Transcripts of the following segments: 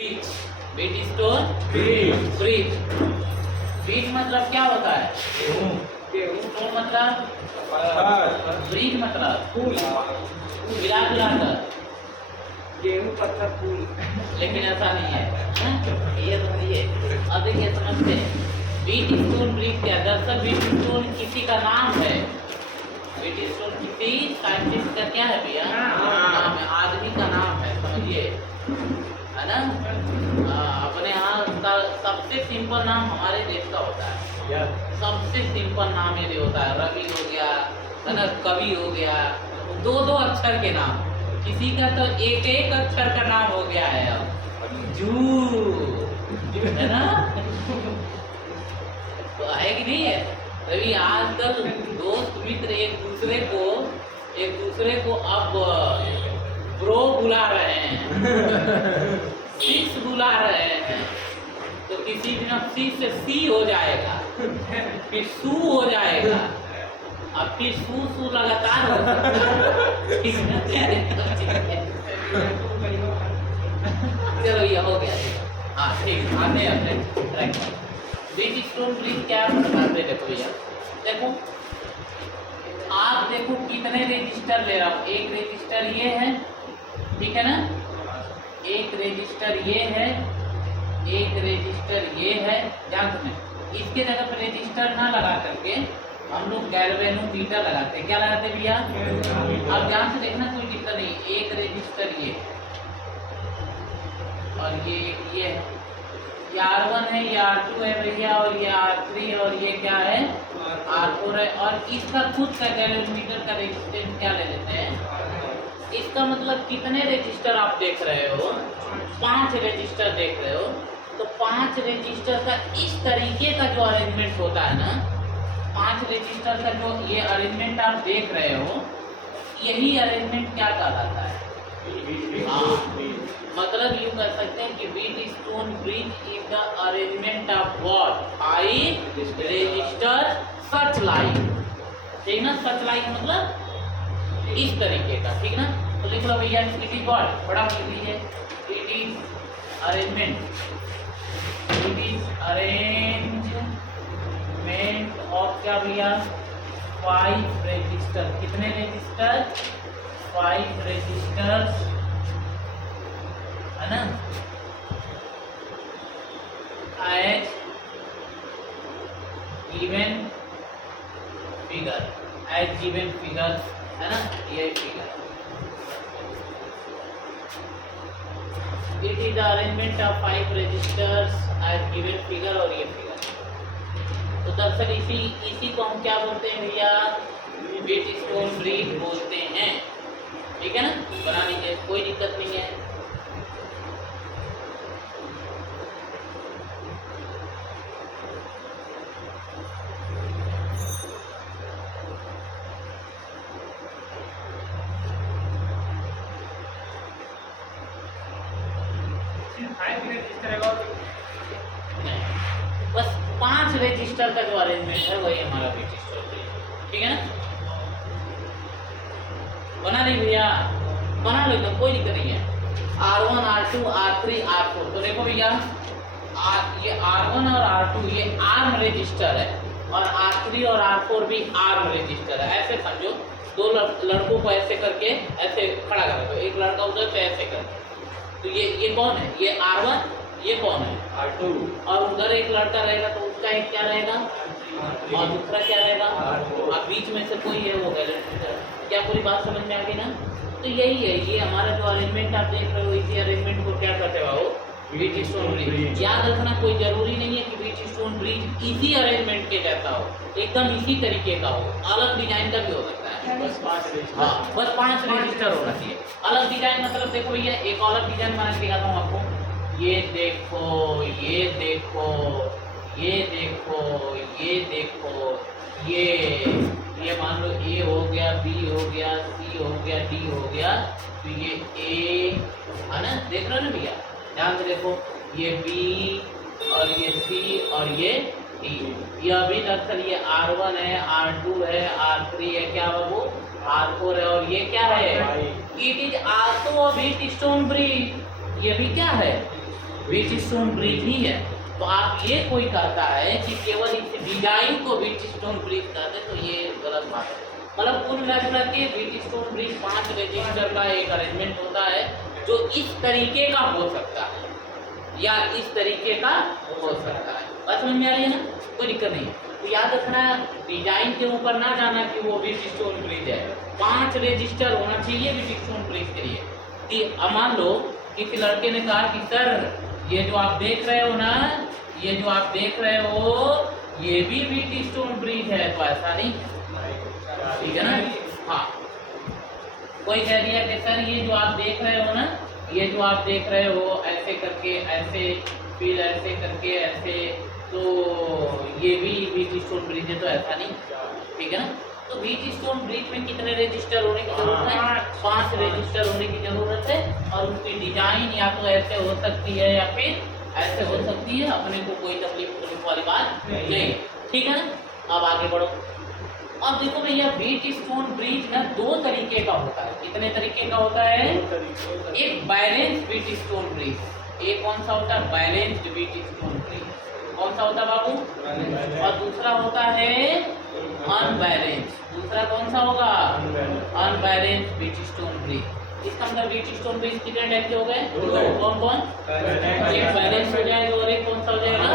Beat stone bridge. Beat मतलब क्या होता है? स्टोन मतलब ब्रीज मतलब मिला कर। गेहूं पत्थर फूल। लेकिन ऐसा नहीं है, ये समझिए। अब देखिए समझते हैं बीट स्टोन ब्रीज क्या। दरअसल बीट स्टोन किसी का नाम है। बीट स्टोन किसी साइंटिस्ट का क्या है भैया? नाम है, आदमी का नाम है, समझिए, है ना। अपने यहाँ का सबसे सिंपल नाम हमारे देश का होता है। सबसे सिंपल नाम यदि होता है, रवि हो गया, है ना, कवि हो गया, दो दो अक्षर के नाम। किसी का तो एक एक अक्षर का नाम हो गया है अब, जू, है ना। तो है कि नहीं है? रवि आजकल दोस्त मित्र एक दूसरे को अब ब्रो बुला रहे हैं, सिक्स बुला रहे हैं। तो किसी दिन अब सी से सी हो जाएगा, फिर सू हो जाएगा, अब फिर सू लगातार हो सकता है। चलो ये हो गया। हाँ ठीक, आते अपने ट्रैक पर। बीट स्टोन ब्रिज क्या बताते? देखो भैया, देखो आप देखो कितने रजिस्टर ले रहा हूँ। एक रजिस्टर ये है, ठीक है ना, एक रजिस्टर ये है, एक रजिस्टर ये है। ध्यान में इसके जगह पर रजिस्टर ना लगा करके हम लोग गैल्वेनोमीटर लगाते हैं। क्या लगाते हैं भैया? अब ध्यान से देखना, कोई दिक्कत नहीं। एक रजिस्टर ये और ये है, ये R1 है, ये R2 है भैया, और ये R3 है, और ये क्या है? R4 है। और इसका खुद का गैल्वेनोमीटर का रेजिस्टेंस क्या ले लेते हैं? इसका मतलब कितने रजिस्टर आप देख रहे हो? 5 रजिस्टर देख रहे हो। तो 5 रजिस्टर का इस तरीके का जो अरेंजमेंट होता है ना, 5 रजिस्टर का जो ये अरेंजमेंट आप देख रहे हो, यही अरेंजमेंट क्या कहलाता है? मतलब यूँ कह सकते हैं कि Wheatstone bridge is the arrangement of what? 5 register such line, ठीक ना। सच लाइन मतलब इस तरीके का, ठीक ना। तो लिख लो भैया, इट इज व्हाट, बड़ा लिख लीजिए, it is arrangement, it is arrangement of क्या भैया? 5 रजिस्टर। कितने रजिस्टर? 5 रजिस्टर्स, है ना, as given figure, as given figure, है ना, ये figure. It is the arrangement of 5 registers as given figure, और ये फिगर। तो दरअसल इसी को हम क्या बोलते हैं भैया? बीट स्टोन ब्रिज बोलते हैं, ठीक है ना। बना लीजिए, कोई दिक्कत नहीं है। बस 5 रजिस्टर का जो अरेंजमेंट है वही हमारा बीट स्टोन ब्रिज, ठीक है ना। बना ली भैया, बना लो एकदम, कोई दिक्कत नहीं है। R1 R2 R3 R4। तो देखो भैया, ये R1 और R2 ये आर्म रजिस्टर है, और R3 और R4 भी आर्म रजिस्टर है। ऐसे समझो, दो लड़कों को ऐसे करके ऐसे खड़ा कर दो, एक लड़का उधर से ऐसे कर। तो ये कौन है? ये R1, ये कौन है? R2। और उधर एक लड़का रहेगा, तो उसका एक क्या रहेगा, और दूसरा क्या रहेगा, और बीच में से कोई है वो गैल्वेनोमीटर। क्या पूरी बात समझ में आ गई ना? तो यही है, ये हमारा जो अरेंजमेंट आप देख रहे हो, इसी अरेंजमेंट को क्या कहते हो? Wheatstone bridge. याद रखना, कोई जरूरी नहीं है कि बीट स्टोन ब्रिज इसी अरेंजमेंट के जैसा हो, एकदम इसी तरीके का हो, अलग डिजाइन का भी हो सकता है। बस 5 रजिस्टर। हाँ, बस 5 रजिस्टर होना चाहिए। अलग डिजाइन मतलब देखो भैया, एक अलग डिजाइन बना के दिखाता हूँ आपको। ये देखो, ये देखो, ये देखो, ये देखो, ये मान लो A हो गया, B हो गया, C हो गया, D हो गया। तो ये A है ना, देख रहे हो ना भैया, ध्यान से देखो, ये B और ये C और ये D। ये अभी दरअसल ये R1 है, R2 है, R3 है, क्या बाबू? R4 है, और ये क्या है? It is also a Wheatstone bridge. ये भी क्या है? व्हीट स्टोन ब्रिज ही है। तो आप ये कोई कहता है कि केवल इस डिजाइन को व्हीट स्टोन ब्रिज कहते हैं, तो ये गलत बात है। मतलब कुल मिला के व्हीट स्टोन ब्रिज 5 रजिस्टर का एक अरेंजमेंट होता है जो इस तरीके का हो सकता है या इस तरीके का हो सकता है। बात समझ में आ रही है ना, कोई दिक्कत नहीं है। तो याद रखना, डिजाइन के ऊपर ना जाना कि वो व्हीट स्टोन ब्रिज है। 5 रजिस्टर होना चाहिए व्हीट स्टोन ब्रिज के लिए। अब मान लो किसी लड़के ने कहा कि सर ये जो आप देख रहे हो ना, ये जो आप देख रहे हो ये भी व्हीट स्टोन ब्रिज है, तो ऐसा नहीं, ठीक है ना। हाँ, कोई कह दिया कि सर ये जो आप देख रहे हो ना, ये जो आप देख रहे हो ऐसे करके ऐसे, फिर ऐसे करके ऐसे, तो ये भी व्हीट स्टोन ब्रिज है, तो ऐसा नहीं, ठीक है ना। तो व्हीट स्टोन ब्रिज में कितने रजिस्टर होने की जरूरत है? 5 रजिस्टर होने की जरूरत है। और उसकी डिजाइन या तो ऐसे हो सकती है या फिर ऐसे हो सकती है, अपने को कोई तकलीफ वाली बात नहीं, ठीक है ना। अब आगे बढ़ो। अब देखो भैया, व्हीट स्टोन ब्रिज ना 2 तरीके का होता है। कितने तरीके का होता है? एक बैलेंस व्हीट स्टोन ब्रिज, एक कौन सा होता है? Balanced wheat stone bridge. कौन सा होता है बाबू? और दूसरा होता है अनबैलेंस। दूसरा कौन सा होगा? Unbalance wheat stone bridge. इसका मतलब व्हीट स्टोन ब्रिज कितने टाइप के हो गए? कौन कौन? एक बैलेंस हो जाएगा और एक कौन सा हो जाएगा?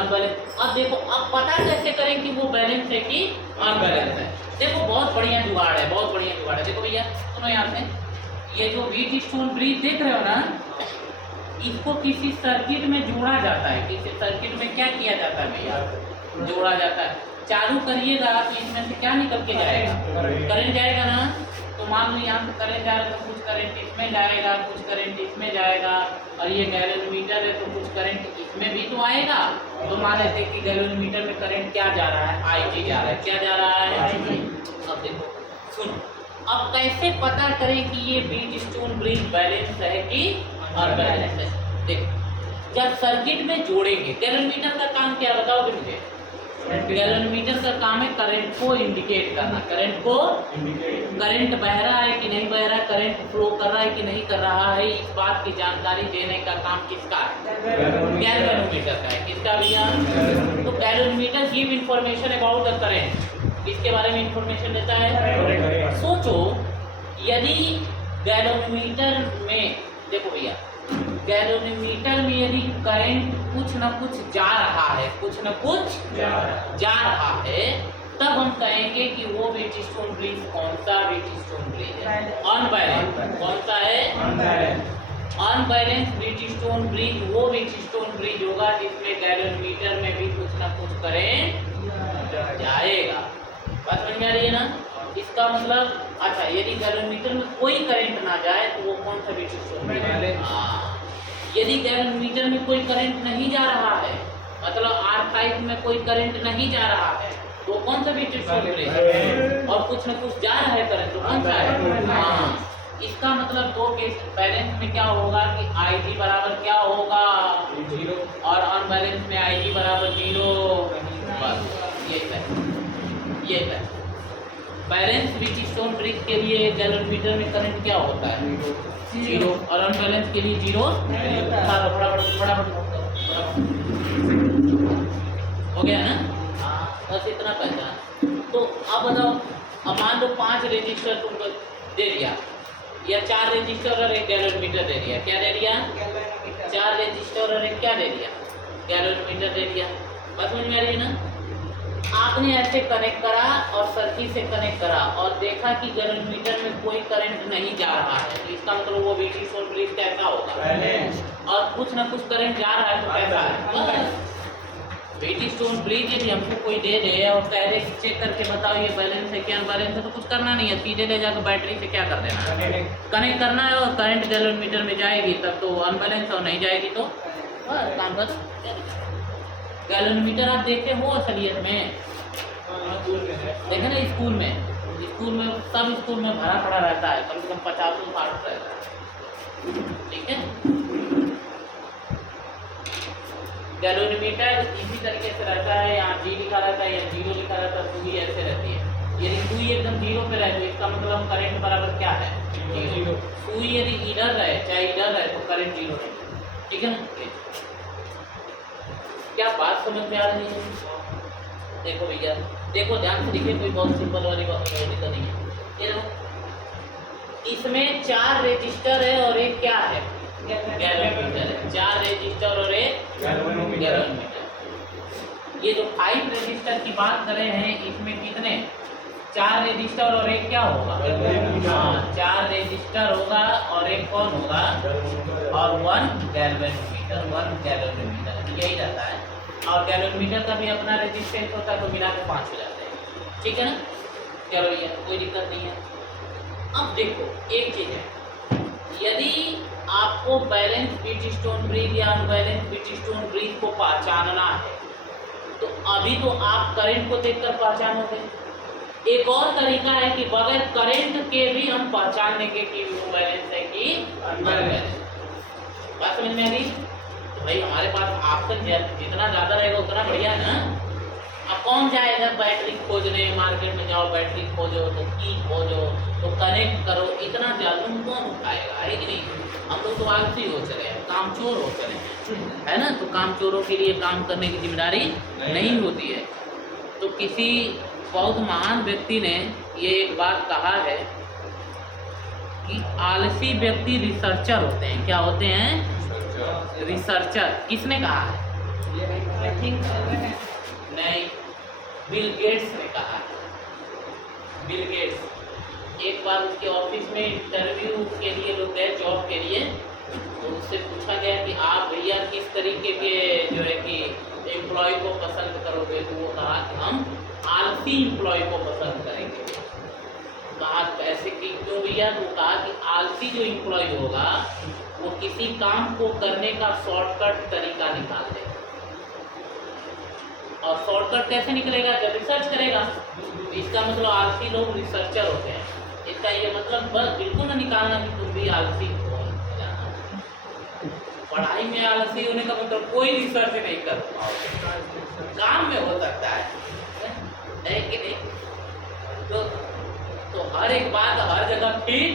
अनबैलेंस। अब देखो, अब पता कैसे करें कि वो बैलेंस है कि अनबैलेंस है? देखो बहुत बढ़िया जुगाड़ है, बहुत बढ़िया जुगाड़ है। देखो भैया सुनो यहाँ से, ये जो व्हीट स्टोन ब्रिज देख रहे हो ना, इसको किसी सर्किट में जोड़ा जाता है। किसी सर्किट में क्या किया जाता है भैया? जोड़ा जाता है। चालू करिएगा तो इसमें से क्या निकल के जाएगा? करंट जाएगा ना। तो मान लो यहाँ से करंट जा रहा है, तो कुछ करंट इसमें जाएगा, कुछ करंट इसमें जाएगा। और ये गैलोरीमीटर है तो कुछ करंट इसमें भी तो आएगा। तो मान लेते कि गैलोरीमीटर में करंट क्या जा रहा है? IG जा रहा है। क्या जा रहा है? अब देखो सुनो, अब कैसे पता करें कि ये व्हीट स्टोन ब्रिज बैलेंस है कि अनबैलेंस है? देखो, जब सर्किट में जोड़ेंगे, गैलोरीमीटर का काम क्या बताओगे मुझे? गैलोरीमीटर का काम है करंट को इंडिकेट करना। करंट को, करंट बह रहा है कि नहीं बह रहा है, करंट फ्लो कर रहा है कि नहीं कर रहा है, इस बात की जानकारी देने का काम किसका है? गैलोरीमीटर का है। किसका भैया? तो galvanometer give information about the current. इसके बारे में इंफॉर्मेशन देता है। सोचो, यदि गैलोरीमीटर में, देखो भैया, गैलोरीमीटर में यदि करंट कुछ न कुछ जा रहा है, कुछ न कुछ जा रहा है, तब हम कहेंगे कि वो व्हीट स्टोन ब्रिज कौन सा व्हीट स्टोन ब्रिज है? अनबैलेंस। कौन सा है? अनबैलेंस व्हीट स्टोन ब्रिज वो व्हीट स्टोन ब्रिज होगा जिसमें गैलोरीमीटर में भी कुछ न कुछ करंट जाएगा। बात समझ में आ रही है ना? इसका मतलब, अच्छा, यदि गैलोरीमीटर में कोई करंट ना जाए तो वो कौन सा व्हीट स्टोन ब्रिज है? यदि गैलोरीमीटर में कोई करंट नहीं जा रहा है, मतलब R5 में कोई करंट नहीं जा रहा है, तो कौन सा व्हीट स्टोन ब्रिज है? और कुछ न कुछ जा रहा है करंट, तो कौन सा है? हाँ, इसका मतलब 2 केस बैलेंस में क्या होगा कि IG बराबर क्या होगा? 0। और अनबैलेंस में IG बराबर 0। बस ये है। बैलेंस व्हीट स्टोन ब्रिज के लिए गैलोरीमीटर में करंट क्या होता है? 0। और अनबैलेंस के लिए 0। फटाफट हो गया ना? बस इतना पहचान। तो अब बताओ, अब मान लो 5 रजिस्टर तुमको दे दिया, या 4 रजिस्टर और एक गैलोरीमीटर दे दिया। क्या दे दिया? 4 रजिस्टर और एक क्या दे दिया? गैलोरीमीटर दे दिया। बात समझ में आ रही है ना? आपने ऐसे कनेक्ट करा और सर्किट से कनेक्ट करा और देखा कि गैलोरीमीटर में कोई करंट नहीं जा रहा है, तो इसका मतलब वो व्हीट स्टोन ब्रिज कैसा होगा? और कुछ ना कुछ करंट जा रहा है तो कैसा है? व्हीट स्टोन ब्रिज यदि हमको कोई दे दे और कह दे चेक करके बताओ ये बैलेंस है कि अनबैलेंस है, तो कुछ करना नहीं है, सीधे ले जाकर बैटरी से क्या कर देना, कनेक्ट करना है। और करंट गैलोरीमीटर में जाएगी तब तो अनबैलेंस, और नहीं जाएगी तो बस काम कर। गैलोरीमीटर आप देखे हो असलियत में? देखे ना, स्कूल में सब स्कूल में भरा पड़ा रहता है, कम से कम 50-60 रहता है, ठीक है। गैलोरीमीटर इसी तरीके से रहता है, यहाँ G लिखा रहता है या 0 लिखा रहता है, सुई ऐसे रहती है। यदि सुई एकदम 0 पे रहे तो इसका मतलब करंट बराबर क्या है? 0। सुई यदि इधर रहे, चाहे इधर रहे, तो करंट 0 है। ठीक है ना। क्या बात समझ में आ रही है? देखो भैया, देखो ध्यान से देखिए, कोई बहुत सिंपल वाली बात नहीं है। ये देखो, इसमें 4 रजिस्टर है और एक क्या है, गैल्वेनोमीटर है। 4 रजिस्टर और एक गैल्वेनोमीटर। ये जो 5 रजिस्टर की बात कर रहे हैं, इसमें कितने, 4 रजिस्टर और एक क्या होगा, हाँ 4 रजिस्टर होगा और एक कौन होगा, और 1 गैल्वेनोमीटर। 1 गैल्वेनोमीटर यही रहता है। और गैल्वेनोमीटर का भी अपना रेजिस्टेंस होता है, तो मिला के 5 हो जाते हैं। ठीक है ना। चलो ये कोई दिक्कत नहीं है। अब देखो एक चीज है, यदि आपको बैलेंस व्हीटस्टोन ब्रिज या अनबैलेंस व्हीटस्टोन ब्रिज को पहचानना है, तो अभी तो आप करंट को देखकर पहचानोगे। एक और तरीका है कि बगैर करंट के भी हम पहचान लेंगे कि वो बैलेंस है कि अनबैलेंस। बात समझ में आ गई? तो भाई हमारे पास ऑप्शन जितना ज़्यादा रहेगा उतना बढ़िया है ना। अब कौन जाएगा बैटरी खोजने, मार्केट में जाओ बैटरी खोजो, तो की खोजो, तो कनेक्ट करो, इतना जालूम कौन उठाएगा, है कि नहीं। हम लोग तो आलसी हो चले हैं, कामचोर हो चले हैं, है ना। तो कामचोरों के लिए काम करने की जिम्मेदारी नहीं होती है। तो किसी बहुत महान व्यक्ति ने ये एक बात कहा है कि आलसी व्यक्ति रिसर्चर होते हैं। क्या होते हैं, रिसर्चर। किसने कहा है, नहीं, बिल गेट्स ने कहा है। बिल गेट्स, एक बार उसके ऑफिस में इंटरव्यू के लिए लोग गए, जॉब के लिए, तो उससे पूछा गया कि आप भैया किस तरीके के जो है कि एम्प्लॉय को पसंद करोगे, तो वो कहा कि हम आलसी एम्प्लॉय को पसंद करेंगे। कहा ऐसे कि क्यों भैया, तो कहा कि आलसी जो एम्प्लॉय होगा वो किसी काम को करने का शॉर्टकट तरीका निकाल देगा। और शॉर्टकट कैसे निकलेगा, जब रिसर्च करेगा। इसका मतलब आलसी लोग रिसर्चर होते हैं। इसका ये मतलब बस बिल्कुल ना निकालना कि तुम भी आलसी हो जाना। पढ़ाई में आलसी होने का मतलब कोई रिसर्च नहीं कर पाओगे, काम में हो सकता है कि नहीं। तो हर एक बात हर जगह फिट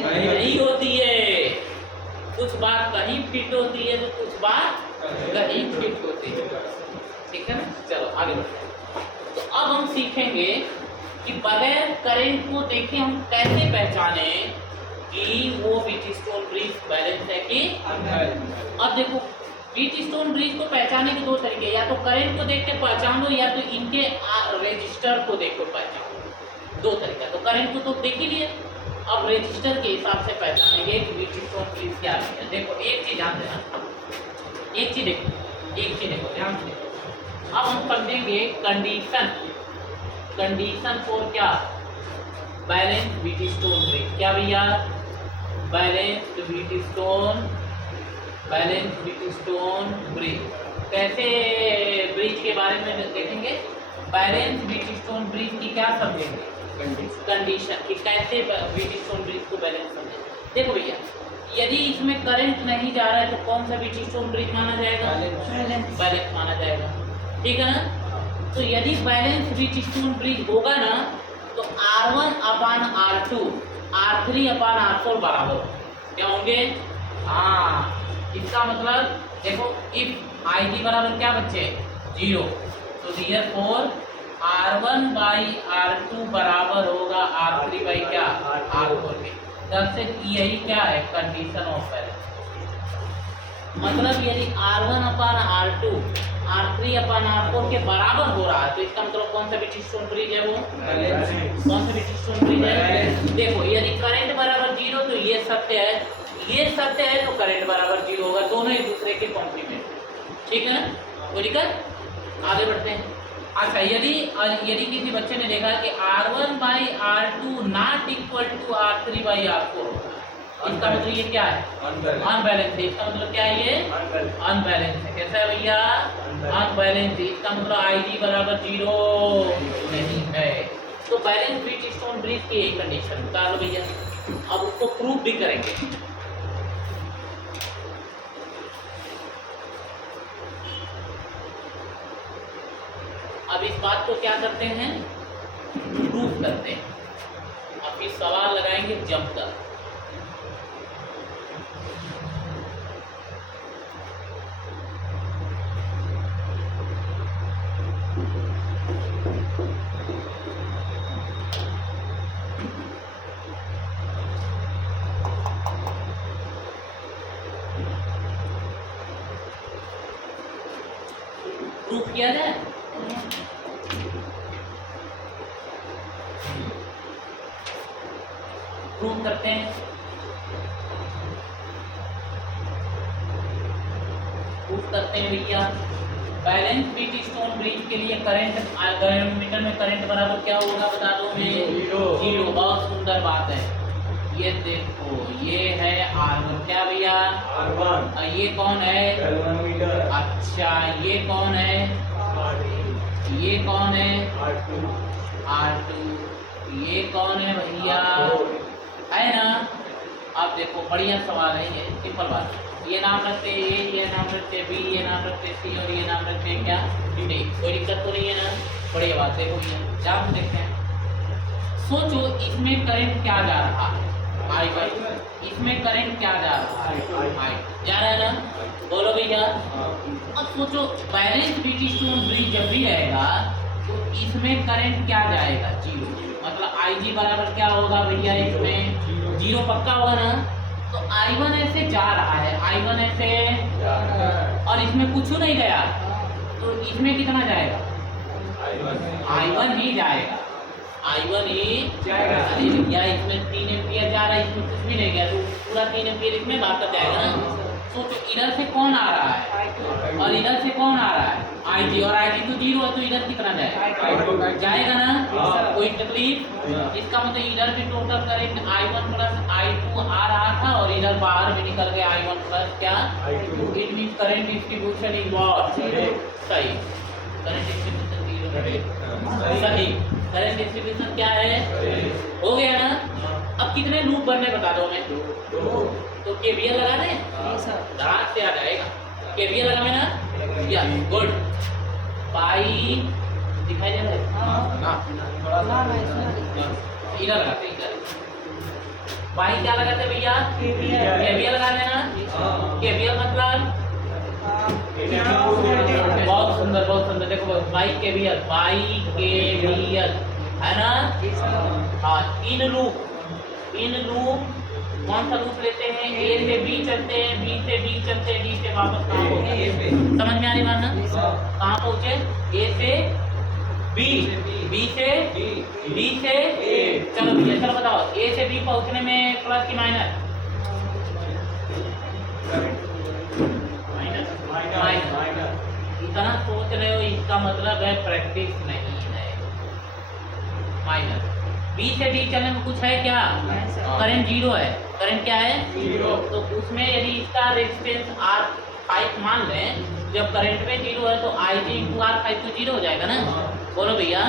नहीं होती है। कुछ बात कहीं फिट होती है, तो कुछ बात कहीं फिट होती है। ठीक है ना। चलो आगे बढ़ते हैं। तो अब हम सीखेंगे कि बगैर करंट को देखें हम कैसे पहचाने कि वो व्हीटस्टोन ब्रिज बैलेंस है कि। अब देखो व्हीटस्टोन ब्रिज को पहचानने के 2 तरीके, या तो करंट को देख के पहचान लो, या तो इनके रजिस्टर को देख कर पहचान। 2 तरीका। तो करंट को तो देख ही लिए, अब रजिस्टर के हिसाब से पहचानेंगे कि व्हीटस्टोन ब्रिज क्या है। देखो एक चीज ध्यान देना, एक चीज देखो ध्यान से। अब हम समझेंगे कंडीशन फॉर क्या, बैलेंस व्हीटस्टोन ब्रिज। क्या भैया, बैलेंस व्हीटस्टोन ब्रिज। कैसे ब्रिज के बारे में देखेंगे, बैलेंस व्हीटस्टोन ब्रिज की क्या समझेंगे, कंडीशन कि कैसे व्हीटस्टोन ब्रिज को बैलेंस समझेंगे। देखो भैया, यदि इसमें करंट नहीं जा रहा है तो कौन सा व्हीटस्टोन ब्रिज माना जाएगा, बैलेंस माना जाएगा। ठीक है ना। तो यदि बैलेंस व्हीटस्टोन ब्रिज होगा ना, तो R1/R2 R3/R4 बराबर क्या होंगे, हाँ। इसका मतलब देखो, इफ IG बराबर क्या बच्चे 0, तो therefore R1/R2 बराबर होगा R3 क्या R4 के। तब से यही क्या है, कंडीशन ऑफ बैलेंस। मतलब यदि R1/R2 R3/R4 के बराबर हो रहा है, तो इसका मतलब कौन सा व्हीटस्टोन ब्रिज है, वो कौन सा व्हीटस्टोन ब्रिज है। देखो यदि करंट बराबर 0 तो ये सत्य है, ये सत्य है, तो करंट बराबर 0 होगा। दोनों एक दूसरे के कॉम्प्लीमेंट। ठीक है ना। कोई दिक्कत, आगे बढ़ते हैं। अच्छा, यदि किसी बच्चे ने देखा कि R1/R2 not equal to R3/R4, इसका मतलब ये क्या है, अनबैलेंस है। इसका मतलब क्या है, ये अनबैलेंस है। कैसा है भैया, अनबैलेंस है। इसका मतलब IG बराबर 0 नहीं है। तो बैलेंस व्हीटस्टोन ब्रिज की यही कंडीशन बता लो भैया। अब उसको प्रूव भी करेंगे। अब इस बात को क्या करते हैं, प्रूव करते हैं। अब इस सवाल लगाएंगे जंप कर। प्रूफ किया जाए। प्रूफ करते हैं। प्रूफ करते हैं भैया। बैलेंस बीट स्टोन ब्रिज के लिए करंट मीटर में करंट बराबर क्या होगा बता दो मैं। जीरो। बहुत सुंदर बात है। ये देखो ये है R1 क्या भैया R1। ये कौन है 12 मीटर। अच्छा ये कौन है ये कौन है R2 ये कौन है भैया है ना। अब देखो बढ़िया सवाल है ये सिंपल बात। ये नाम रखते ये नाम रखते बी ये नाम रखते सी और ये नाम रखते क्या डी। कोई दिक्कत तो नहीं है ना। बढ़िया बात देखो ये जान देखते हैं। सोचो इसमें करंट क्या जा रहा है I1। इसमें करंट क्या जा रहा है I जा रहा है ना। बोलो भैया। अब सोचो बैलेंस बीट स्टोन ब्रिज जब भी रहेगा तो इसमें करंट क्या जाएगा जीरो। मतलब IG बराबर क्या होगा भैया इसमें जीरो पक्का होगा ना। तो I1 ऐसे जा रहा है I1 ऐसे और इसमें कुछ नहीं गया तो इसमें कितना जाएगा I1 ही जाएगा I1 ही जाएगा। अरे भैया इसमें 3 एम्पियर जा रहा है इसमें कुछ भी नहीं गया तो पूरा 3 एम्पियर इसमें वापस जाएगा ना। सोचो इधर से कौन आ रहा है और इधर से कौन आ रहा है IG और IG तो जीरो है तो इधर कितना जाएगा जाएगा ना। कोई तकलीफ। इसका मतलब इधर भी total current I1 plus I2 आ रहा था और इधर बाहर भी निकल गया I1 प्लस क्या it mean current distribution is what सही। करंट डिस्ट्रीब्यूशन सही। करंट डिस्ट्रीब्यूशन क्या है हो गया ना। अब कितने लूप बनने बता दो मैं तो KVL लगा दें रात से आ जाएगा। KVL लगा मैं ना या गुड पाई दिखाई दे रहा है इधर लगाते इधर पाई क्या लगाते भैया KVL लगा देना। KVL मतलब बहुत सुंदर देखो पाई KVL है ना। हाँ इन लूप कौन सा लूप लेते हैं A से B चलते हैं B से D चलते हैं D से वापस कहाँ पहुँचे समझ में आ रही बात ना। कहाँ पहुँचे A से B B से D से A। चलो भैया चलो बताओ A से B पहुँचने में प्लस की माइनस इतना सोच रहे हो इसका मतलब है प्रैक्टिस नहीं है। माइनस B से D चलने में कुछ है क्या करंट जीरो है। करंट क्या है जीरो। तो उसमें यदि इसका रेजिस्टेंस R5 मान लें जब करंट में जीरो है तो IG × R5 तो जीरो हो जाएगा ना। बोलो भैया।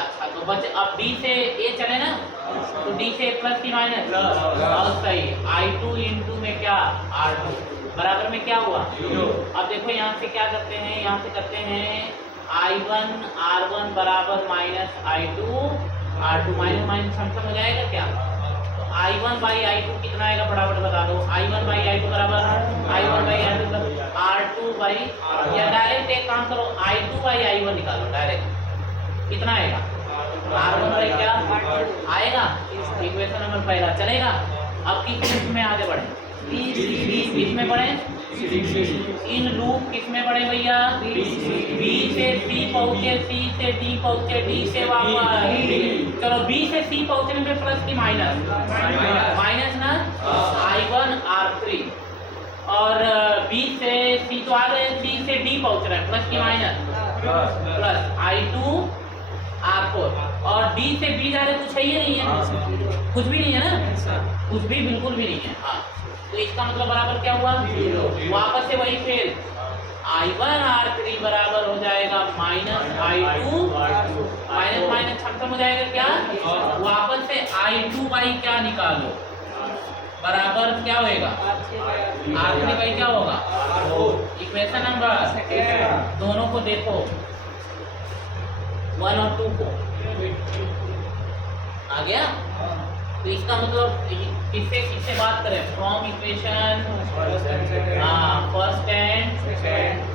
अच्छा तो बच अब B से A चले ना तो D से प्लस की माइनस और सही I2 × में क्या R2 बराबर में क्या हुआ जीरो। अब देखो यहाँ से क्या करते हैं यहाँ से करते हैं I1 R1 बराबर minus I2 R2 minus minus छमछम हो जाएगा क्या। तो I1 बाई I2 कितना आएगा फटाफट बता दो। I1 बाई I2 बराबर I1 by I2 R2 by या डायरेक्ट एक काम करो I2 बाई I1 निकालो डायरेक्ट कितना आएगा R1 बाई क्या आएगा। इक्वेशन नंबर पहला चलेगा। अब किस में आगे बढ़े किस में बढ़े इन लूप किस में बढ़े भैया B से C पहुँचे C से D पहुँचे D से वापस। चलो B से C पहुँचने में प्लस की माइनस ना I1 R3 और B से C तो आ गए C से D पहुँच रहे हैं प्लस की माइनस प्लस I2 R4 और D से B जा रहे कुछ है ही नहीं है कुछ भी नहीं है ना कुछ भी बिल्कुल भी नहीं है। हाँ तो इसका मतलब बराबर क्या हुआ वापस से वही फेल I1 R3 बराबर हो जाएगा माइनस I2 माइनस माइनस खत्म हो जाएगा क्या वापस से I2 बाई क्या निकालो बराबर क्या होएगा R3 बाई क्या होगा इक्वेशन नंबर दोनों को देखो 1 और 2 को आ गया। तो इसका मतलब किससे बात करें फ्रॉम इक्वेशन फर्स्ट एंड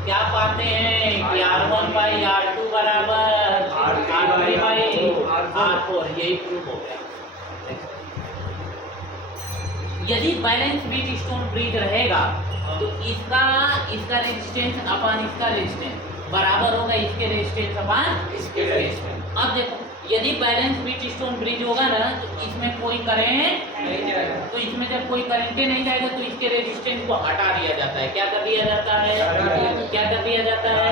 क्या पाते हैं कि R1 बाई R2 बराबर R3 बाई R4 यही प्रूफ हो गया। यदि बैलेंस बीट स्टोन ब्रिज रहेगा तो इसका रेजिस्टेंस अपन इसका रेजिस्टेंस बराबर होगा इसके रेजिस्टेंस अपॉन इसके रेजिस्टेंस। अब देखो यदि बैलेंस व्हीटस्टोन ब्रिज होगा ना तो इसमें कोई करंट नहीं जाएगा। तो इसमें जब कोई करंट नहीं जाएगा तो इसके रेजिस्टेंस को हटा दिया जाता है। क्या कर दिया जाता है? क्या कर दिया जाता है?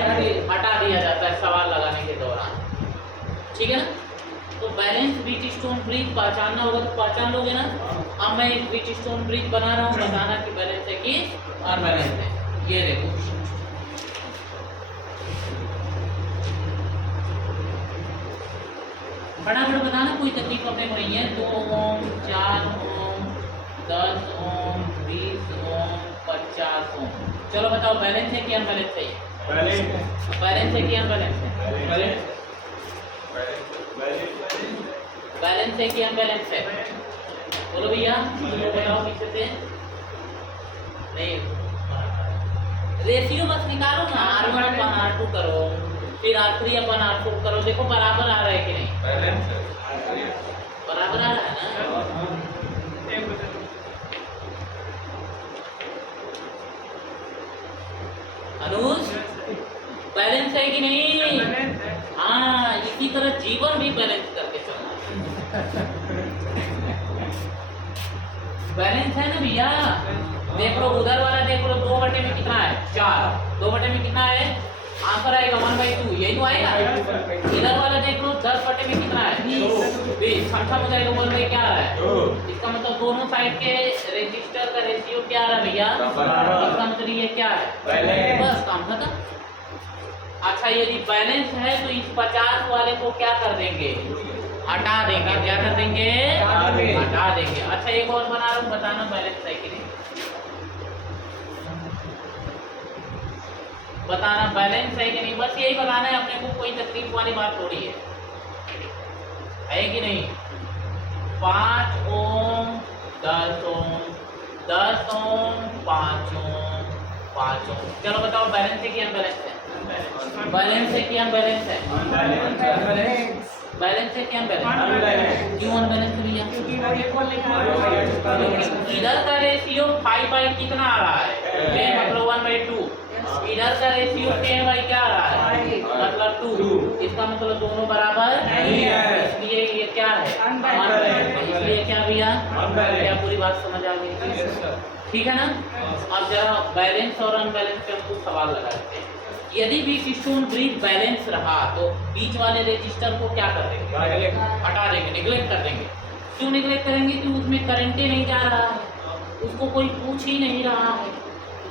हटा दिया जाता है सवाल लगाने के दौरान। ठीक है ना? तो बैलेंस व्हीटस्टोन ब्रिज पहचानना होगा तो पहचान लोगे ना। अब मैं एक व्हीटस्टोन ब्रिज बना रहा हूँ, बताना कि बैलेंस है कि अनबैलेंस है। ये देखो फटाफट बताना, कोई तकलीफ अपने को नहीं है। 2 ओम, 4 ओम, 10 ओम, 20 ओम, 50 ओम। चलो बताओ बैलेंस है कि अनबैलेंस है? बैलेंस है कि अनबैलेंस है? बैलेंस है कि अनबैलेंस है? बोलो भैया, बताओ पीछे से। नहीं रेशियो बस निकालो ना, R1 अपन R2 करो, फिर R3 अपन R4 करो, देखो बराबर आ रहा है कि नहीं? बराबर आ रहा है ना? अनुज बैलेंस है कि नहीं? हाँ, इसी तरह जीवन भी बैलेंस करके चलना। बैलेंस है ना भैया? देख लो उधर वाला, देख लो 2 बटे में कितना है? 4। 2 बटे में कितना है? आंसर आएगा 1/2, यही तो आएगा। इधर वाला देख लो 10 बटे में कितना है? 20। छठा हो जाएगा 1/2 क्या आ रहा है? इसका मतलब दोनों साइड के रेजिस्टर का रेशियो क्या आ रहा है भैया? इसका मतलब ये क्या है? बस काम खत्म। अच्छा यदि बैलेंस है तो इस 50 वाले को क्या कर देंगे? हटा देंगे। क्या कर देंगे? हटा देंगे। अच्छा एक और बना रहा हूँ, बताना बैलेंस है कि नहीं? बताना बैलेंस है कि नहीं, बस यही बताना है अपने को, कोई तकलीफ वाली बात थोड़ी है कि नहीं? 5 ओम, 10 ओम, 10 ओम, 5 ओम, 5 ओम। चलो बताओ बैलेंस है कि अनबैलेंस है? बैलेंस है कि अनबैलेंस है? बैलेंस है कि अनबैलेंस? क्यों अनबैलेंस भैया? इधर का रेशियो 5 कितना आ रहा है? मतलब 1/2। इधर का रेशियो 10 क्या आ रहा है? मतलब 2। इसका मतलब दोनों बराबर नहीं है, इसलिए ये क्या है? अनबैलेंस। इसलिए क्या भैया? क्या पूरी बात समझ आ गई? ठीक है ना? अब जरा बैलेंस और अनबैलेंस पे हम कुछ सवाल लगा देते हैं। यदि व्हीटस्टोन ब्रिज बैलेंस रहा तो बीच वाले रेजिस्टर को क्या कर देंगे? हटा देंगे, निगलेक्ट कर देंगे। क्यों निगलेक्ट करेंगे? कि उसमें करंट ही नहीं जा रहा है, उसको कोई पूछ ही नहीं रहा है।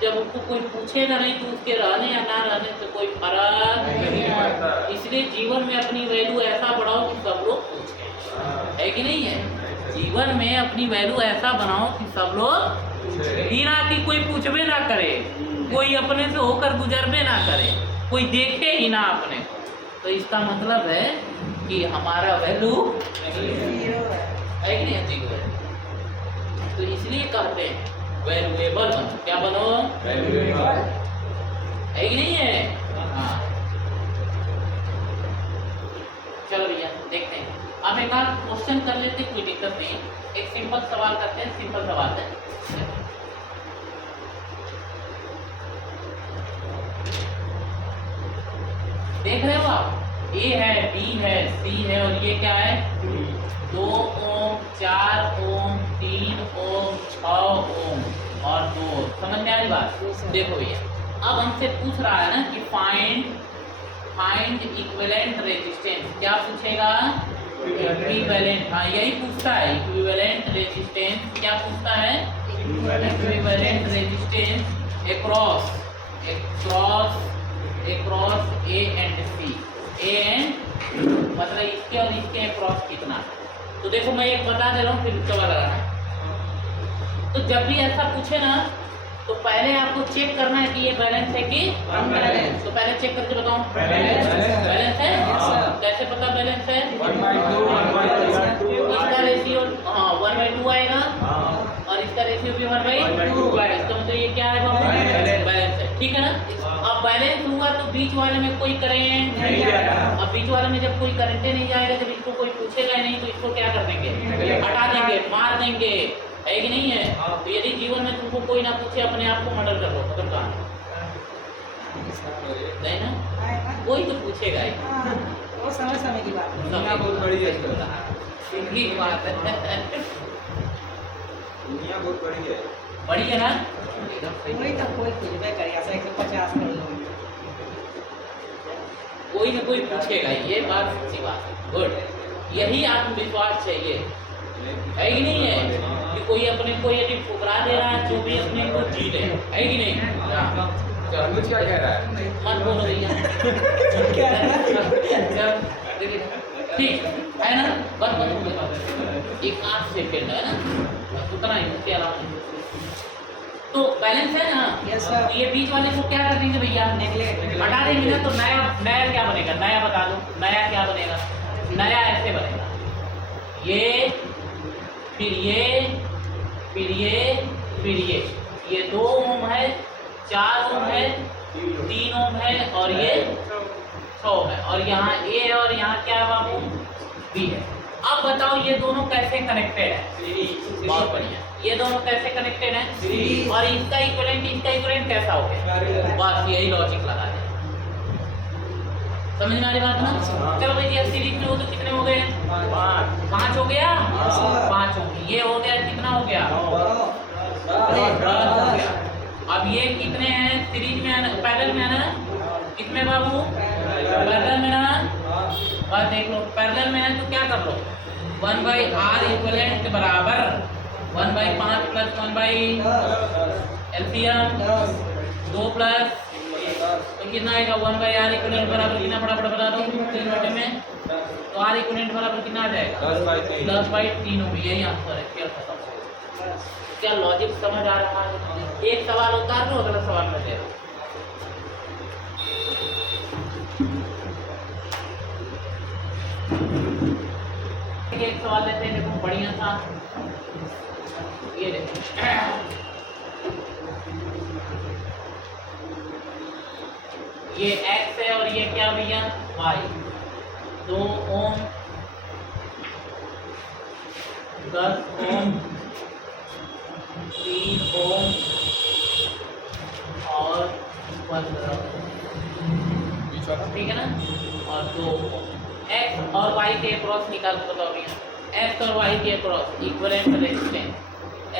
जब उसको कोई पूछेगा नहीं तो उसके रहने या ना रहने से कोई फर्क नहीं पड़ता। इसलिए जीवन में अपनी वैल्यू ऐसा बढ़ाओ कि सब लोग पूछें, है कि नहीं है? जीवन में अपनी वैल्यू ऐसा बनाओ कि सब लोग बिना कि कोई पूछबे ना करे, कोई अपने से होकर गुजरबे ना करे, कोई देखे ही ना अपने को। तो इसका मतलब है कि हमारा वैल्यू है कि नहीं? जीरो है। तो इसलिए कहते हैं वैल्यूएबल बनो। क्या बनो? वैल्यूएबल, है कि नहीं है? हाँ चलो भैया देखते हैं। अब एक आध क्वेश्चन कर लेते, कोई दिक्कत नहीं। एक सिंपल सवाल करते हैं, सिंपल सवाल है। देख रहे हो आप? ए है, बी है, सी है और ये क्या है? 2 ओम, 4 ओम, 3 ओम, 6 ओम और 2। समझ में आ रही बात? देखो भैया अब हमसे पूछ रहा है ना कि फाइंड इक्विवेलेंट रेजिस्टेंस। क्या पूछेगा? इक्विवेलेंट। हाँ यही पूछता है, इक्विवेलेंट रेजिस्टेंस। क्या पूछता है? Equivalent resistance across A and C. A and मतलब इसके और इसके अक्रॉस कितना। तो देखो मैं एक बता दे रहा हूँ, फिर उसका लगाना। तो जब भी ऐसा पूछे ना तो पहले आपको चेक करना है कि ये बैलेंस है कि अनबैलेंस। तो पहले चेक करके बताओ बैलेंस है। कैसे पता बैलेंस है? इसका रेशियो 1/2 आएगा और इसका रेशियो भी 1/2 आएगा। इसका मतलब ये क्या है? बैलेंस है। ठीक है ना? अब बैलेंस हुआ तो बीच वाले में कोई करंट नहीं जाएगा। अब बीच वाले में जब कोई करंट नहीं जाएगा, जब इसको कोई पूछेगा नहीं तो इसको क्या कर देंगे? हटा देंगे, मार देंगे, है कि नहीं है? तो यदि जीवन में तुमको कोई ना पूछे, अपने आप को मर्डर कर लो, खत्म कहानी। नहीं ना, कोई तो पूछेगा ही। वो समय समय की बात है। दुनिया बहुत बड़ी है। ठीक बात है। दुनिया बहुत बड़ी है। बड़ी है ना, एकदम सही। कोई तो कोई पूछबे करे, ऐसा 150 कर लो। कोई ना कोई पूछेगा, ये बात सच्ची बात है। गुड, यही आत्मविश्वास चाहिए, है कि नहीं है? कि कोई अपने को यदि ठुकरा दे रहा है तो भी अपने को जी ले, है कि नहीं? अनुज क्या कह रहा है? मत बोलो भैया। ठीक है ना, बस एक 8 सेकेंड है ना, बस उतना ही, उसके अलावा नहीं। तो बैलेंस है ना? Yes, sir. तो ये बीच वाले को क्या कर देंगे भैया? हटा देंगे ना, तो नया नया क्या बनेगा? नया बता दो, नया क्या बनेगा? नया ऐसे बनेगा, ये फिर ये फिर ये फिर ये 2 ओम है, 4 ओम है, 3 ओम है और ये 6 ओम है, और यहाँ ए है और यहाँ क्या है बाबू? बी है। अब बताओ ये दोनों कैसे कनेक्टेड है? बहुत बढ़िया, ये दोनों कैसे कनेक्टेड है? और इसका इक्विवेलेंट कैसा हो गया? बस यही लॉजिक लगा दे। समझ में आ रही बात ना? चलो भाई अब सीरीज में हो तो कितने हो गए? 5 हो गया, 5 हो गए। ये हो गया, कितना हो गया? 10 हो गया। अब ये कितने हैं सीरीज में? पैरेलल में है ना? कितने बाबू? पैरेलल में ना? बस देख लो, पैरेलल में है तो क्या कर लो, 1/r इक्विवेलेंट बराबर 1/5 प्लस 1 एलसीएम 2 प्लस तो कितना आएगा? 1/r इक्विवेलेंट बराबर कितना? फटाफट बता दो 3 बटे में, तो r इक्विवेलेंट बराबर कितना आ जाएगा? 10/3 होगी। यही आंसर है। क्या खत्म? क्या लॉजिक समझ आ रहा है? एक सवाल उतार दो, अगला सवाल में दे दो। एक सवाल लेते हैं, देखो बढ़िया था, ये देखो, ये x है और ये क्या भैया? y। 2 ओम, 10 ओम, 3 ओम और 15 ओम, ठीक है ना? और 2 ओम। x और y के अक्रॉस निकाल के बताओ भैया। x और y के अक्रॉस इक्विवेलेंट रेजिस्टेंस,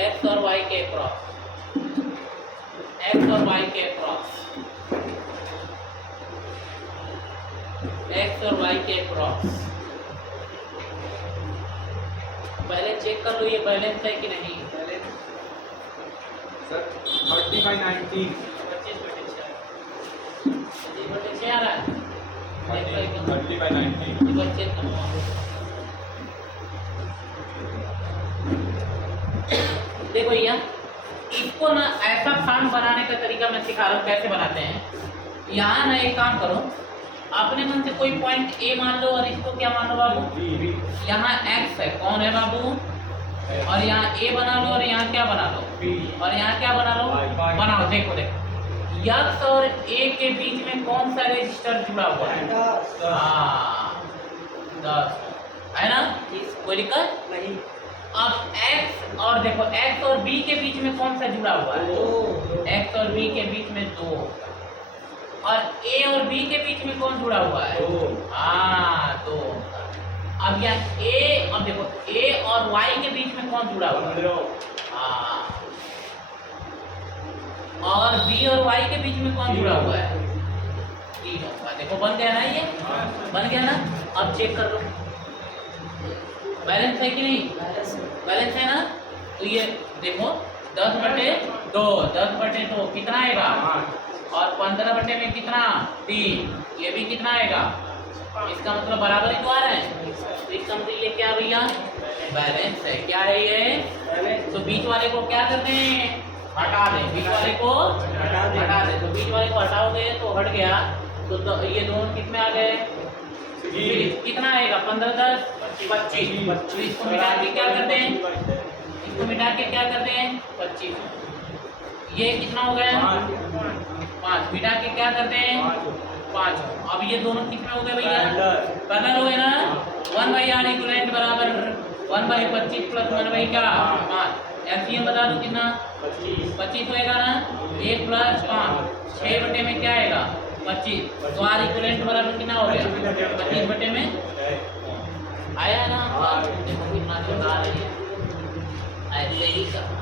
x और y के अक्रॉस, x और y के अक्रॉस, x और y के अक्रॉस। पहले चेक कर लो ये बैलेंस है कि नहीं। सर 30/19 25/6 आ रहा है। 30/19 ये बच्चे देखो भैया, इसको ना ऐसा फॉर्म बनाने का तरीका मैं सिखा रहा हूँ कैसे बनाते हैं। यहाँ ना एक काम करो, अपने मन से कोई पॉइंट ए मान लो और इसको क्या मान लो बाबू? यहाँ x है, कौन है बाबू? और यहाँ a बना लो और यहाँ क्या बना लो? और यहाँ क्या बना लो? बनाओ, देखो देखो, x और a के बीच में कौन सा रजिस्टर जुड़ा हुआ है? 10 है ना? कोई दिक्कत नहीं। अब x और देखो, x और b के बीच में कौन सा जुड़ा हुआ है? x और b के बीच में 2, और a और b के बीच में कौन जुड़ा हुआ है? 2। अब यहाँ a, अब देखो a और y के बीच में कौन जुड़ा हुआ है? और b और y के बीच में कौन जुड़ा हुआ है? 3 होगा। देखो बन गया ना, ये बन गया ना। अब चेक कर लो बैलेंस है कि नहीं? बैलेंस है ना? तो ये देखो 10/2, 10/2 कितना आएगा? और 15 में कितना? 3। ये भी कितना आएगा? इसका मतलब बराबर ही तो आ रहा है। तो इसका मतलब ये क्या भैया? बैलेंस है। क्या है ये? तो बीच वाले को क्या करते हैं? हटा दें। बीच वाले को हटा दें। तो बीच वाले को हटाओगे तो हट गया, तो ये दोनों कितने आ गए? कितना आएगा? 15 10 25। इसको मिटा के क्या करते हैं? इसको मिटा के क्या करते हैं? 25। ये कितना हो गया? 5। मिटा के क्या करते हैं? 5। अब ये दोनों कितने हो गए भैया? पैरेलल हो गए ना? 1/r इक्विवेलेंट बराबर 1/25 प्लस 1/क्या? 5। एलसीएम बता दो कितना? 25 होएगा ना। 1 प्लस 5 6 बटे में क्या आएगा 25। तो आर इक्वलेंट बराबर कितना हो गया 25 बटे में आया ना। देखो कितना बता रही है ऐसे ही करना।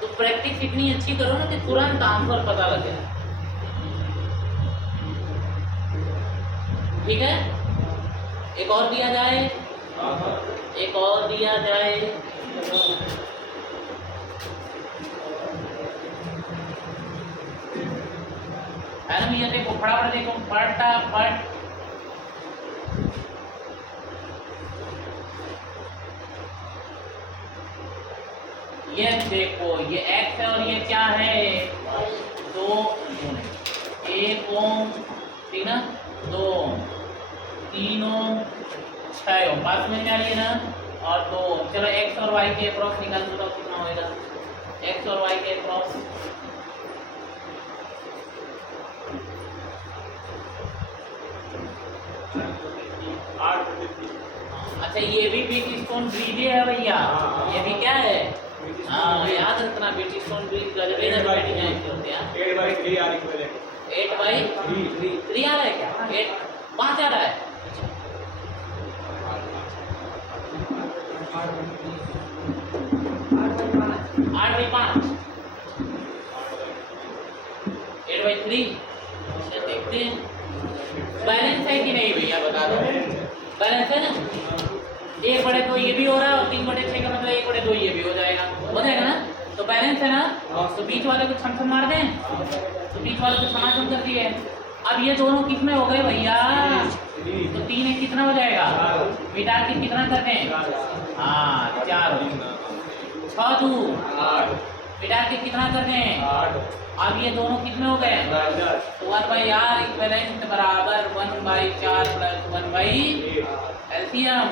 तो प्रैक्टिस इतनी अच्छी करो ना कि तुरंत आंसर पता लगे। ठीक है, एक और दिया जाए, एक और दिया जाए। है ना भैया, देखो फटाफट देखो फटाफट। ये देखो ये x है और ये क्या है 2 यूनिट। 1 ओम ठीक ना 2 ओम 3 ओम 6 ओम पास में क्या लिए ना और 2 ओम। चलो x और y के अप्रॉक्स निकाल दो तो कितना होएगा x और y के अप्रॉक्स। अच्छा ये भी बीट स्टोन ब्रिज है भैया, ये भी क्या है हाँ याद रखना बीट स्टोन ब्रिज का जब इधर बैठ जाएंगे होते हैं 8/3 आर इक्वलेंट 8/3 आ रहा है क्या 8 5 आ रहा है। 8/5 8/3 देखते हैं बैलेंस है कि नहीं भैया बता दो। बैलेंस है ना 1/2 ये भी हो रहा है और 3/6 का मतलब 1/2 ये भी हो जाएगा ना। तो बैलेंस है ना तो बीच वाले को छम छम मार दें तो बीच वाले को समाधान कर दिए। अब ये दोनों कितने हो गए भैया तो 3 एक कितना हो जाएगा मिटा के कितना कर दें हाँ 4 6 2 मिटा के कितना कर दें। अब ये दोनों कितने हो गए तो 1/r इक्विवेलेंट बराबर 1/4 प्लस 1/8 एलसीएम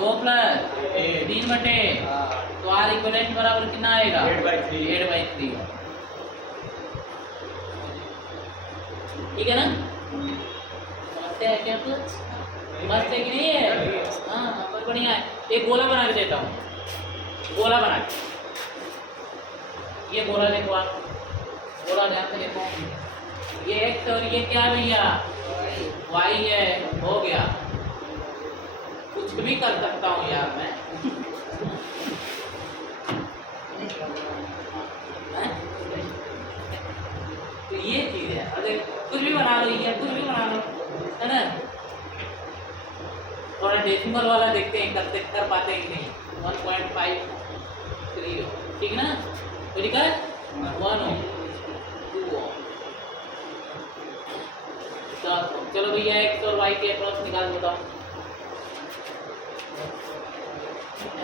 2 प्लस 3 बटे तो r इक्विवेलेंट बराबर कितना आएगा 8/3। ठीक है ना समझते हैं क्या कुछ मस्त है कि नहीं है हाँ पर बढ़िया है। एक गोला बना के देता हूँ गोला बना के ये गोला देखो आप गोला ध्यान से देखो ये x और ये क्या भैया y है हो गया। कुछ भी कर सकता हूँ यार मैं तो ये चीज है अगर कुछ भी बना लो ये कुछ भी बना लो है ना। थोड़ा डेसिमल वाला देखते हैं कर पाते हैं कि नहीं 1.53 ठीक ना तो निकल 1 2 चलो भैया x और y के अप्रॉक्स निकाल देता हूँ।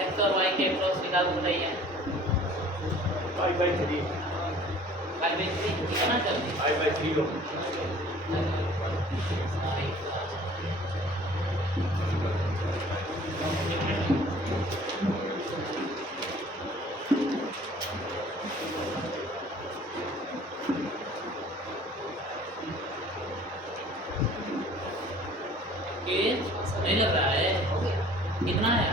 x और y के अप्रॉक्स निकाल दो भैया 5/3 कितना कर दी 5/3 लो नहीं लग रहा है कितना है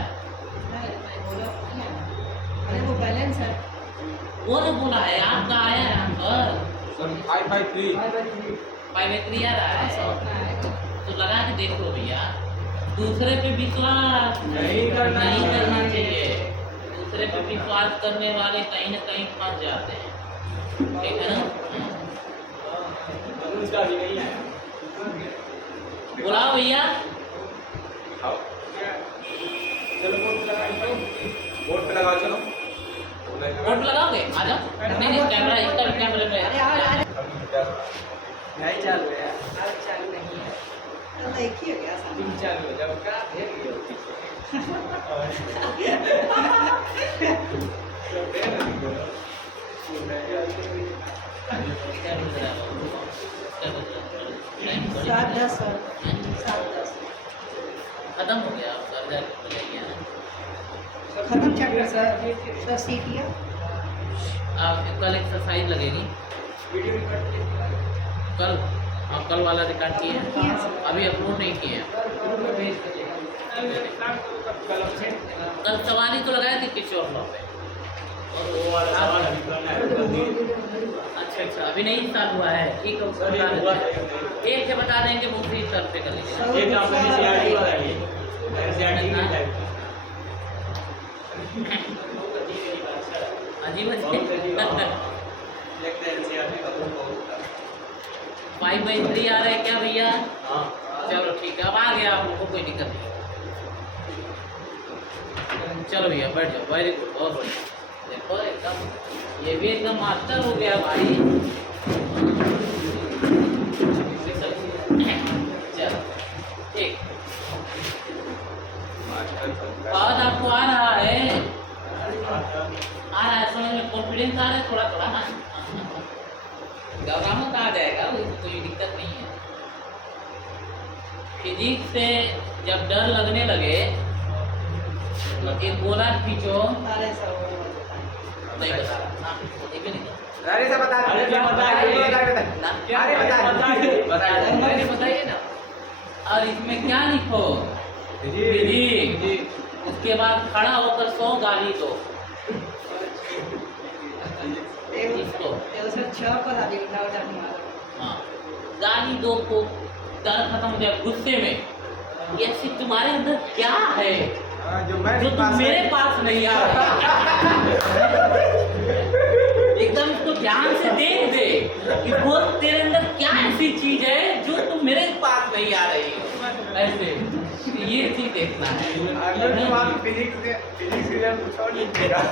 अरे वो बैलेंस है वो तो बोला है आपका आया है आंसर सर 5/3 5/3 आ रहा है तो लगा के देखो भैया दूसरे पे विश्वास नहीं करना चाहिए। दूसरे पे विश्वास करने वाले कहीं ना कहीं फंस जाते हैं ठीक है ना। उसका भी नहीं है बुलाओ भैया चलो बोर्ड पे लगाओ चलो वोट लगाओगे आ जाओ नहीं कैमरा इसका भी कैमरे में अरे है। नहीं चालू है अब चालू नहीं है तो देखिए क्या तुम चालू हो जाओ क्या देख रही हो सात दस खत्म हो गया सर खत्म चैप्टर सर सीट लिया आप कल एक्सरसाइज लगेगी कल हाँ कल वाला रिकॉर्ड किए हैं अभी अपलोड नहीं किए हैं। कल सवाल ही तो लगाए थे किसी और पे और वो वाला सवाल अभी करना है अच्छा अच्छा अभी नहीं स्टार्ट हुआ है ठीक है उसको बता देते हैं। एक से बता देंगे दूसरी तरफ से कर लीजिए ये तो आपने सीआरटी वाला है सीआरटी की टाइप अजीब बहुत अजीब अजीब देखते हैं सीआरटी का बहुत 5/3 आ रहा है क्या भैया हां चलो ठीक है अब आ गया आप लोगों को कोई दिक्कत नहीं चलो भैया बैठ जाओ वेरी गुड बहुत बढ़िया देखो एकदम ये भी एकदम मास्टर हो गया भाई चलो ठीक आवाज आपको आ रहा है समझ में कॉन्फिडेंस आ रहा है थोड़ा थोड़ा ना घबराहट आ जाएगा उसमें कोई दिक्कत नहीं है फिजिक्स से जब डर लगने लगे तो एक गोला खींचो अरे सर नहीं बता रहा हाँ, ये भी नहीं अरे से बता अरे क्या बता ना अरे बता अरे बताइए ना और इसमें क्या लिखो फिजिक्स उसके बाद खड़ा होकर 100 गाली दो इसको सर 6 पर आ गई था हाँ गाली दो को डर खत्म हो जाए गुस्से में ये चीज तुम्हारे अंदर क्या है जो मैं जो तुम मेरे पास नहीं आ रहा एकदम इसको ध्यान से देख दे कि वो तेरे अंदर क्या ऐसी चीज है जो तुम मेरे पास नहीं आ रही है ऐसे ये चीज देखना है अगर तुम आप फिजिक्स से कुछ और लिखेगा